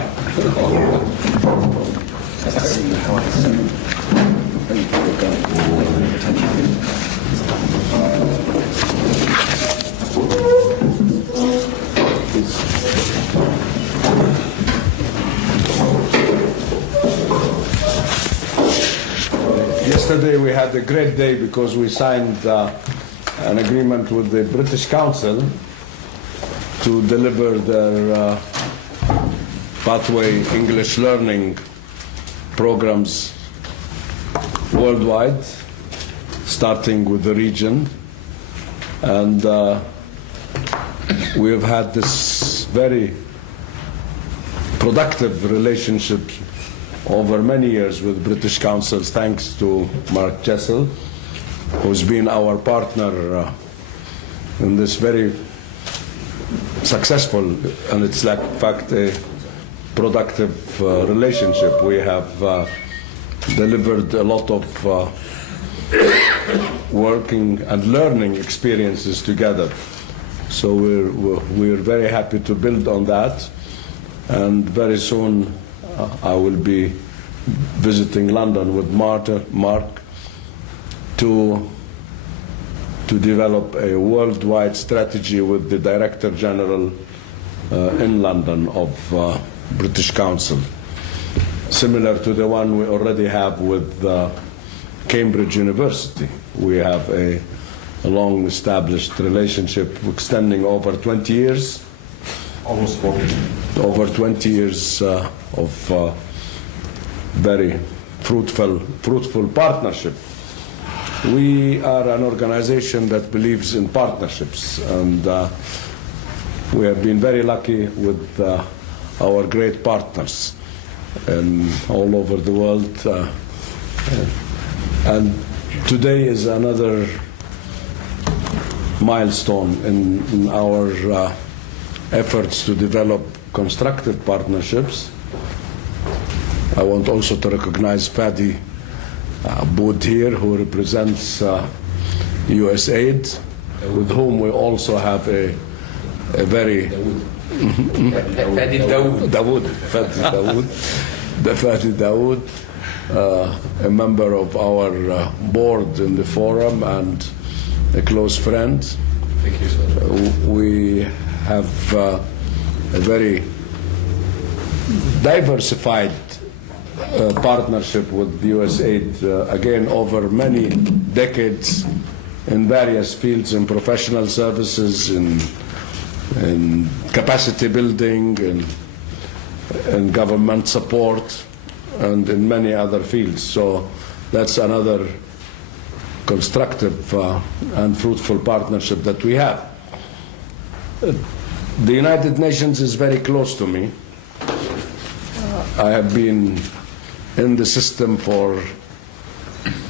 Hi. Yesterday we had a great day because we signed an agreement with the British Council to deliver their pathway English learning programs worldwide, starting with the region. And we have had this very productive relationship over many years with British Councils, thanks to Mark Jessel, who's been our partner in this very successful, and it's like, in fact, a productive relationship. We have delivered a lot of working and learning experiences together. So we're very happy to build on that, and very soon I will be visiting London with Mark to develop a worldwide strategy with the Director General in London of British Council, similar to the one we already have with Cambridge University. We have a long established relationship extending over 20 years. Almost 40. Over 20 years of very fruitful partnership. We are an organization that believes in partnerships, and we have been very lucky with our great partners all over the world. And today is another milestone in our efforts to develop constructive partnerships. I want also to recognize Fadi Aboud here, who represents USAID, with whom we also have a very Fadi Dawood, a member of our board in the forum and a close friend. Thank you, sir. We have a very diversified partnership with USAID, again, over many decades in various fields, in professional services, in capacity building, in government support, and in many other fields. So that's another constructive and fruitful partnership that we have. The United Nations is very close to me. I have been in the system for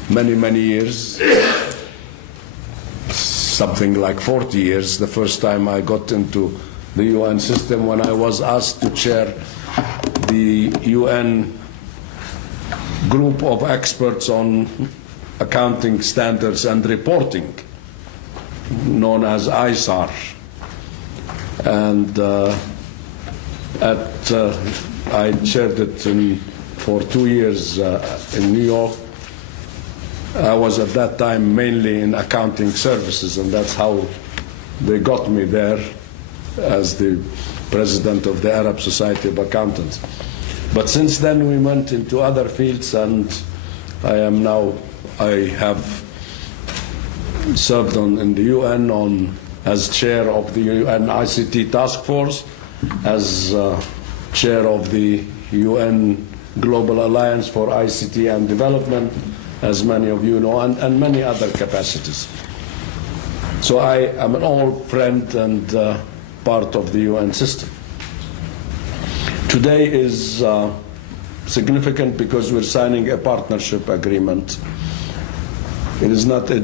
many years, something like 40 years. The first time I got into the UN system when I was asked to chair the UN group of experts on accounting standards and reporting, known as ISAR. And I chaired it for 2 years in New York. I was at that time mainly in accounting services, and that's how they got me there as the president of the Arab Society of Accountants. But since then we went into other fields, and I have served in the UN as chair of the UN ICT task force, as chair of the UN Global Alliance for ICT and Development, as many of you know, and many other capacities. So I am an old friend and part of the UN system. Today is significant because we're signing a partnership agreement. It is not a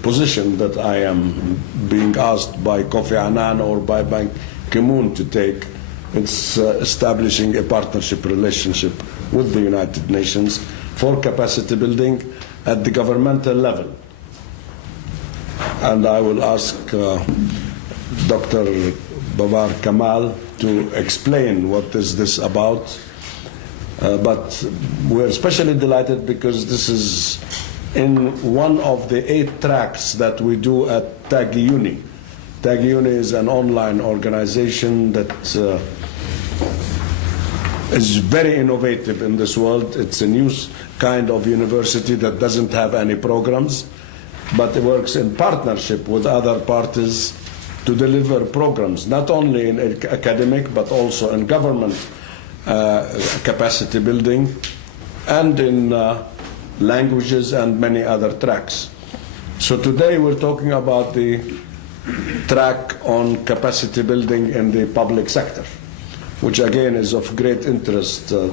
position that I am being asked by Kofi Annan or by Ban Ki-moon to take. It's establishing a partnership relationship with the United Nations for capacity building at the governmental level. And I will ask Dr. Babar Kamal to explain what is this about, but we're especially delighted because this is in one of the 8 tracks that we do at TAGIUNI. TAGIUNI is an online organization that is very innovative in this world. It's a new kind of university that doesn't have any programs, but it works in partnership with other parties to deliver programs, not only in academic, but also in government capacity building, and in languages and many other tracks. So today we're talking about the track on capacity building in the public sector, which again is of great interest to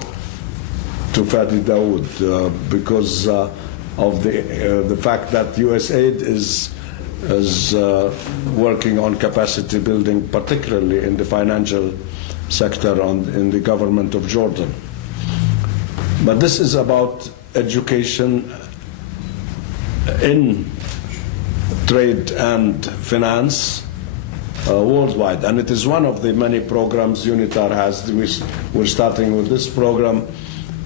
Fadi Dawood because of the fact that USAID is working on capacity building, particularly in the financial sector in the government of Jordan. But this is about education in trade and finance worldwide, and it is one of the many programs UNITAR has. We're starting with this program,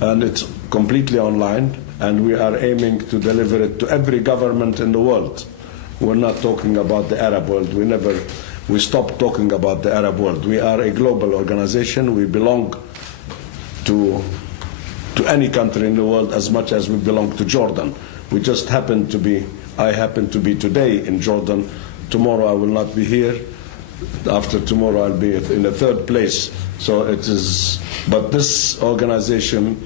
and it's completely online, and we are aiming to deliver it to every government in the world. We're not talking about the Arab world. We stopped talking about the Arab world. We are a global organization. We belong to any country in the world as much as we belong to Jordan. We just happen to be, I happen to be today in Jordan. Tomorrow I will not be here. After tomorrow I'll be in a third place. So it is, but this organization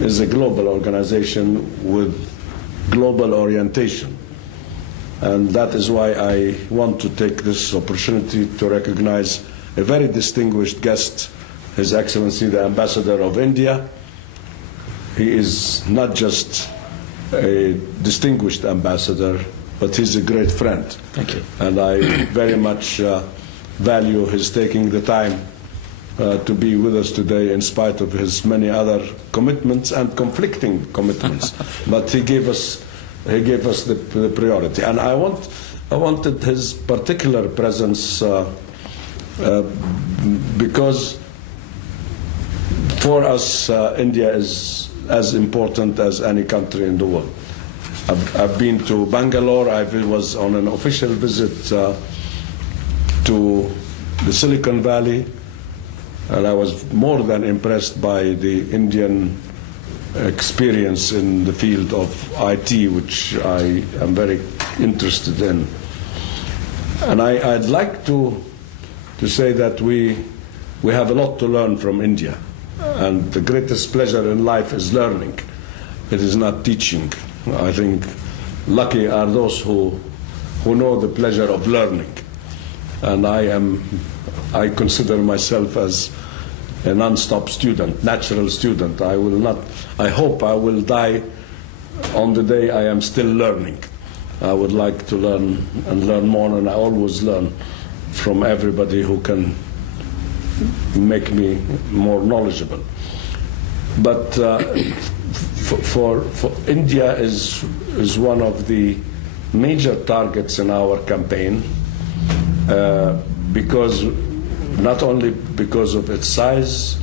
is a global organization with global orientation. And that is why I want to take this opportunity to recognize a very distinguished guest, His Excellency the Ambassador of India. He is not just a distinguished ambassador, but he's a great friend. Thank you. And I very much value his taking the time to be with us today in spite of his many other commitments and conflicting commitments. But he gave us the priority. And I wanted his particular presence because for us India is as important as any country in the world. I've been to Bangalore. I was on an official visit to the Silicon Valley, and I was more than impressed by the Indian experience in the field of IT, which I am very interested in. And I'd like to say that we have a lot to learn from India. And the greatest pleasure in life is learning. It is not teaching. I think lucky are those who know the pleasure of learning. And I consider myself as a non-stop student, natural student. I hope I will die on the day I am still learning. I would like to learn and learn more, and I always learn from everybody who can make me more knowledgeable. But for India is one of the major targets in our campaign because not only because of its size,